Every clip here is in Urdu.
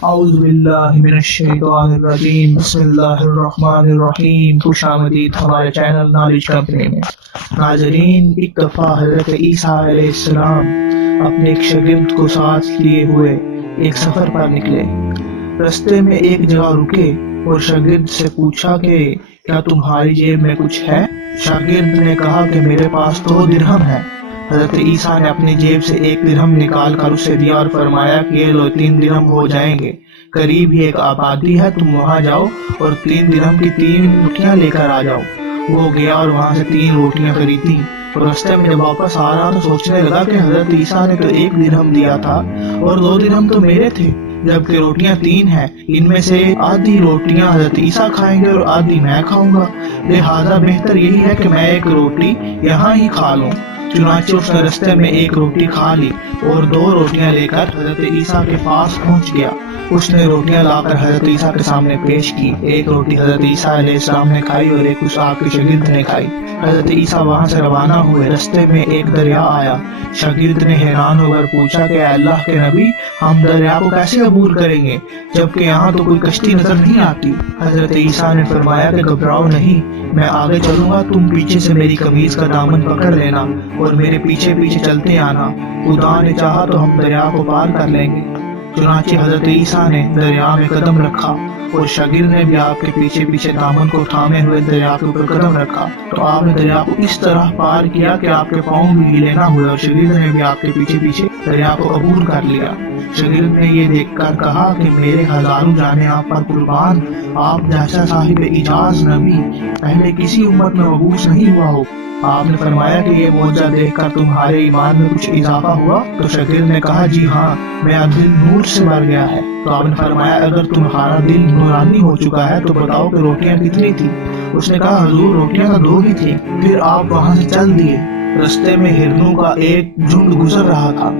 اعوذ باللہ من الشیطان الرجیم، بسم اللہ الرحمن الرحیم۔ خوش آمدید ہمارے چینل نالج کمپنی میں۔ ناظرین، ایک دفعہ حضرت عیسیٰ علیہ السلام اپنے ایک شاگرد کو ساتھ لیے ہوئے ایک سفر پر نکلے۔ رستے میں ایک جگہ رکے اور شاگرد سے پوچھا کہ کیا تمہاری جیب میں کچھ ہے؟ شاگرد نے کہا کہ میرے پاس 2 درہم ہے۔ حضرت عیسیٰ نے اپنی جیب سے 1 درہم نکال کر اسے دیا اور فرمایا کہ یہ لو 3 درہم ہو جائیں گے، قریب ہی ایک آبادی ہے، تم وہاں جاؤ اور 3 درہم کی 3 روٹیاں لے کر آ جاؤ۔ وہ گیا اور وہاں سے 3 روٹیاں خریدی، اور راستے میں جب واپس آ رہا تو سوچنے لگا کہ حضرت عیسیٰ نے تو 1 درہم دیا تھا اور 2 درہم تو میرے تھے، جبکہ روٹیاں 3 ہیں، ان میں سے آدھی روٹیاں حضرت عیسیٰ کھائیں گے اور آدھی میں کھاؤں گا، لہٰذا بہتر یہی ہے کہ میں 1 روٹی یہاں ہی کھا لوں۔ چنانچہ اس نے رستے میں 1 روٹی کھا لی اور 2 روٹیاں لے کر حضرت عیسیٰ کے پاس پہنچ گیا۔ اس نے روٹیاں لا کر حضرت عیسیٰ کے سامنے پیش کی۔ 1 روٹی حضرت عیسیٰ علیہ السلام نے کھائی اور 1 اس آپ کے شاگرد نے کھائی۔ حضرت عیسیٰ وہاں سے روانہ ہوئے۔ رستے میں ایک دریا آیا۔ شاگرد نے حیران ہو کر پوچھا کہ اے اللہ کے نبی، ہم دریا کو کیسے عبور کریں گے جبکہ یہاں تو کوئی کشتی نظر نہیں آتی؟ حضرت عیسیٰ نے فرمایا کہ گھبراؤ نہیں، میں آگے چلوں گا، تم پیچھے سے میری قمیض کا دامن پکڑ لینا اور میرے پیچھے پیچھے چلتے آنا، خدا نے چاہا تو ہم دریا کو پار کر لیں گے۔ چنانچہ حضرت عیسیٰ نے دریا میں قدم رکھا اور شاگرد نے بھی آپ کے پیچھے پیچھے دامن کو تھامے ہوئے دریا کے اوپر قدم رکھا، تو آپ نے دریا کو اس طرح پار کیا کہ آپ کے پاؤں بھی گیلے نہ ہوئے، اور شاگرد نے بھی آپ کے پیچھے پیچھے دریا کو عبور کر لیا۔ شاگرد نے یہ دیکھ کر کہا کہ میرے ہزاروں جانیں آپ پر قربان، آپ جیسا صاحب اعجاز نبی پہلے کسی امت میں مبعوث نہیں ہوا ہو۔ آپ نے فرمایا کہ یہ معجزہ دیکھ کر تمہارے ایمان میں کچھ اضافہ ہوا؟ تو شاگرد نے کہا جی ہاں، میرا دل نور سے بھر گیا ہے۔ تو آپ نے فرمایا اگر تمہارا دل نورانی ہو چکا ہے تو بتاؤ کہ روٹیاں کتنی تھی؟ اس نے کہا حضور روٹیاں تو 2 ہی تھیں۔ پھر آپ وہاں سے چل دیے۔ رستے میں ہرنوں کا ایک جھنڈ گزر رہا تھا۔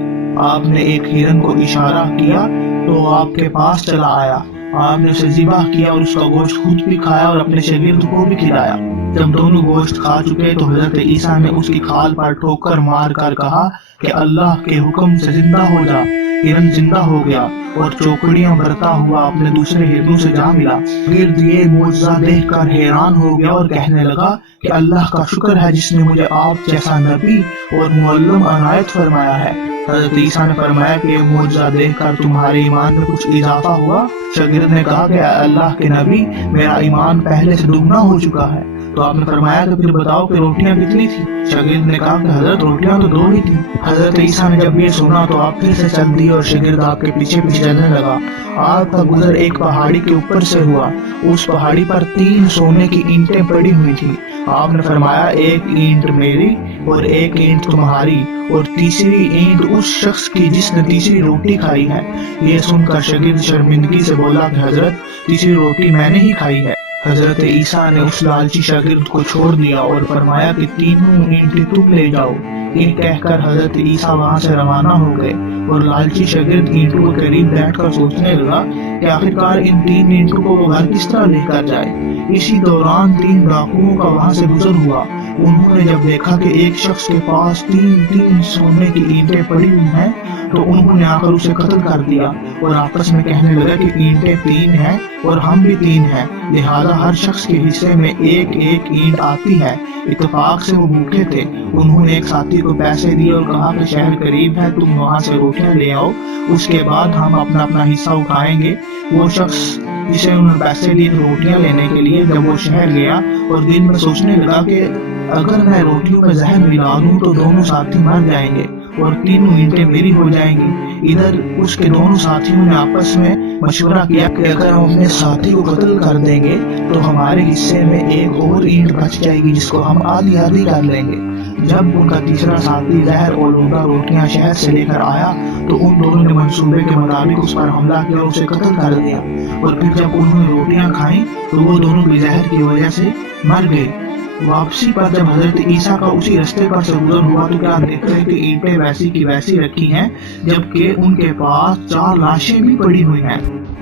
آپ نے ایک ہرن کو اشارہ کیا تو آپ کے پاس چلا آیا۔ آپ نے اسے ذبح کیا اور اس کا گوشت خود بھی کھایا اور اپنے شاگرد کو بھی کھلایا۔ جب دونوں گوشت کھا چکے تو حضرت عیسیٰ نے اس کی کھال پر ٹھوکر مار کر کہا کہ اللہ کے حکم سے زندہ ہو جا۔ ہرن زندہ ہو گیا اور چوکڑیاں بھرتا ہوا اپنے دوسرے ہرنوں سے جا ملا۔ شاگرد یہ معجزہ دیکھ کر حیران ہو گیا اور کہنے لگا کہ اللہ کا شکر ہے جس نے مجھے آپ جیسا نبی اور معلم عنایت فرمایا ہے۔ حضرت عیسیٰ نے فرمایا کہ یہ معجزہ دیکھ کر تمہارے ایمان میں کچھ اضافہ ہوا؟ شاگرد نے کہا کہ اللہ کے نبی میرا ایمان پہلے سے دگنا ہو چکا ہے۔ تو آپ نے فرمایا کہ پھر بتاؤ کہ روٹیاں کتنی تھی؟ شاگرد نے کہا کہ حضرت روٹیاں تو 2 ہی تھیں۔ حضرت عیسیٰ نے جب یہ سنا تو آپ پھر سے چل دیے اور شاگرد آپ کے پیچھے پیچھے چلنے لگا۔ آپ کا گزر ایک پہاڑی کے اوپر سے ہوا۔ اس پہاڑی پر 3 سونے کی اینٹیں پڑی ہوئی تھیں۔ آپ نے فرمایا 1 اینٹ میری اور 1 اینٹ تمہاری اور تیسری اینٹ اس شخص کی جس نے تیسری روٹی کھائی ہے۔ یہ سن کر شاگرد شرمندگی سے بولا کہ حضرت تیسری روٹی میں نے ہی کھائی ہے۔ حضرت عیسیٰ نے اس لالچی شاگرد کو چھوڑ دیا اور فرمایا کہ 3 اینٹیں تم لے جاؤ۔ یہ کہہ کر حضرت عیسیٰ وہاں سے روانہ ہو گئے اور لالچی شاگرد اینٹوں کے قریب بیٹھ کر سوچنے لگا کہ آخرکار ان 3 اینٹوں کو وہ گھر کس طرح لے کر جائے۔ اسی دوران 3 ڈاکوؤں کا وہاں سے گزر ہوا۔ انہوں نے جب دیکھا کہ ایک شخص کے پاس 3 سونے کی اینٹیں پڑی ہوئی ہیں تو انہوں نے آ کر اسے قتل کر دیا اور آپس میں کہنے لگا کہ اینٹیں 3 ہیں اور ہم بھی 3 ہیں، لہذا ہر شخص کے حصے میں 1 اینٹ آتی ہے۔ اتفاق سے وہ بھوکے تھے۔ انہوں نے ایک ساتھی کو پیسے دیے اور کہا کہ شہر قریب ہے، تم وہاں سے روٹیاں لے آؤ، اس کے بعد ہم اپنا اپنا حصہ اٹھائیں گے۔ وہ شخص جسے انہوں نے پیسے دیے روٹیاں لینے کے لیے جب وہ شہر گیا اور دل میں سوچنے لگا کہ اگر میں روٹیوں میں زہر ملا دوں تو دونوں ساتھی مر جائیں گے اور 3 اینٹیں میری ہو جائیں گی۔ ادھر اس کے دونوں ساتھیوں نے آپس میں مشورہ کیا کہ اگر ہم اپنے ساتھی کو قتل کر دیں گے تو ہمارے حصے میں 1 اور اینٹ بچ جائے گی جس کو ہم آدھی آدھی کر لیں گے۔ جب ان کا تیسرا ساتھی زہر اولودہ روٹیاں شہر سے لے کر آیا تو ان دونوں نے منصوبے کے مطابق اس پر حملہ کیا اور اسے قتل کر دیا، اور پھر جب انہوں نے روٹیاں کھائیں تو وہ دونوں بھی زہر کی وجہ سے مر گئے۔ واپسی پر جب حضرت عیسیٰ کا اسی رستے پر سے گزر ہوا تو کیا دیکھتے کہ اینٹیں ویسی کی ویسی رکھی ہیں جبکہ ان کے پاس 4 لاشیں بھی پڑی ہوئی ہیں۔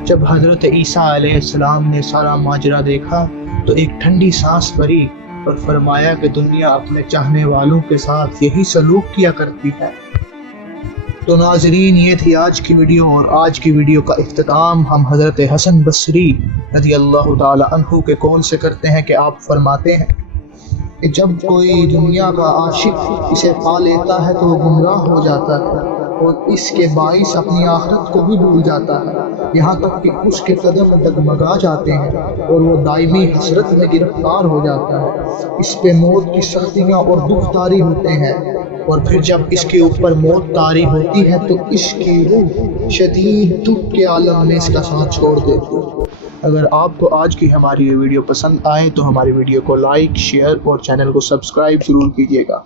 جب حضرت عیسیٰ علیہ السلام نے سارا ماجرا دیکھا تو ایک ٹھنڈی سانس بھری اور فرمایا کہ دنیا اپنے چاہنے والوں کے ساتھ یہی سلوک کیا کرتی ہے۔ تو ناظرین، یہ تھی آج کی ویڈیو، اور آج کی ویڈیو کا اختتام ہم حضرت حسن بصری رضی اللہ تعالی عنہ کے قول سے کرتے ہیں کہ آپ فرماتے ہیں کہ جب کوئی دنیا کا عاشق اسے پا لیتا ہے تو وہ گمراہ ہو جاتا ہے اور اس کے باعث اپنی آخرت کو بھی بھول جاتا ہے، یہاں تک کہ اس کے قدم ڈگمگا جاتے ہیں اور وہ دائمی حسرت میں گرفتار ہو جاتا ہے۔ اس پہ موت کی سختیاں اور دکھ طاری ہوتے ہیں، اور پھر جب اس کے اوپر موت طاری ہوتی ہے تو اس کی روح شدید دکھ کے عالم میں اس کا ساتھ چھوڑ دیتی ہے۔ اگر آپ کو آج کی ہماری یہ ویڈیو پسند آئے تو ہماری ویڈیو کو لائک، شیئر اور چینل کو سبسکرائب ضرور کیجیے گا۔